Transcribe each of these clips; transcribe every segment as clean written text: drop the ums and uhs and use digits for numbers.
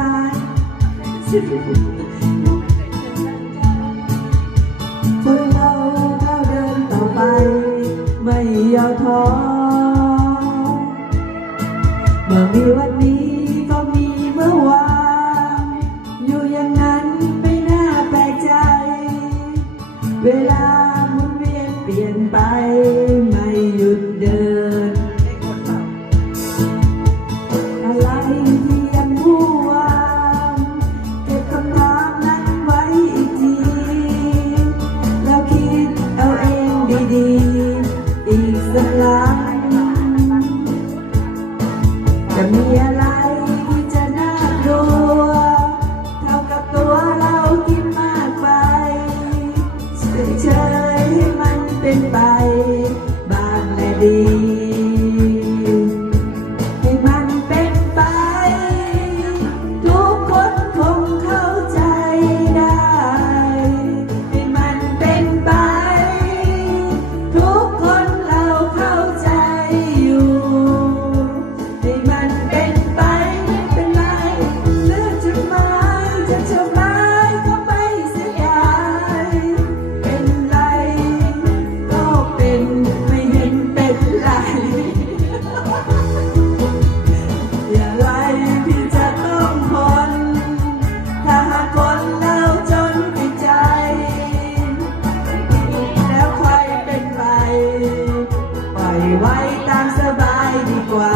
านพวกเราก้าวเดินต่อไปไม่ย่อท้อเมื่อมีวันนี้ก็มีเมื่อวานอยู่อย่างนั้นไม่น่าแปลกใจเวลาหมุนเวียนเปลี่ยนไปไม่หยุดเดินอะไรที่ยังมั่วเก็บคำถามนั้นไว้อีกทีแล้วคิดเอาเองดีๆอีกสักครั้งจะมีอะไรที่จะน่ากลัวเท่ากับตัวเราคิดมากไปเฉยๆให้มันเป็นไปบ้างแหละดีให้มันเป็นไปทุกคนคงเข้าใจได้ให้มันเป็นไปทุกคนเราเข้าใจอยู่ให้มันเป็นไปไม่เป็นไรเลือกจะมาจะชอบมาก็ไม่เสียดายเป็นไรก็เป็นไม่เห็นเป็นไรอย่าไรที่จะต้องทนถ้าหากคนเราจนติดใจแล้วใครเป็นไรปล่อยไว้ตามสบายดีกว่า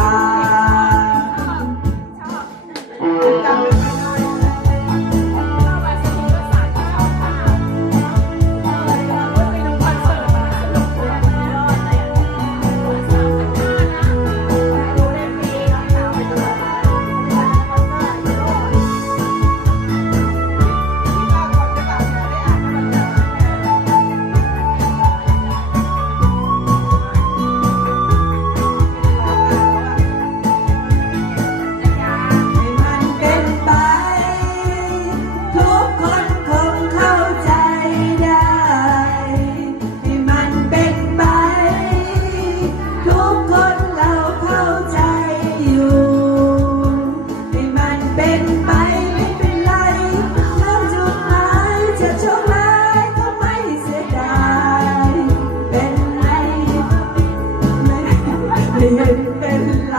เป็นไร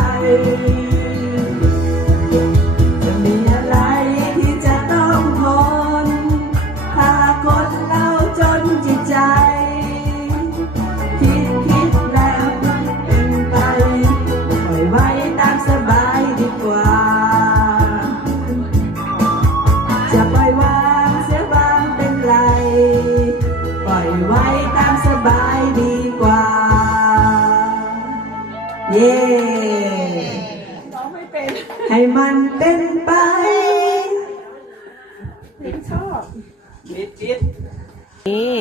จะมีอะไรที่จะต้องทนถ้าคนเราจนจิตใจคิดแล้วเป็นไปปล่อยไว้ตามสบายดีกว่าจะปล่อยวางเสียบ้างเป็นไรปล่อยไว้ตามสบายดีกว่าเย้ร้องไม่เป็นให้มันเป็นไปชอบนิดนี่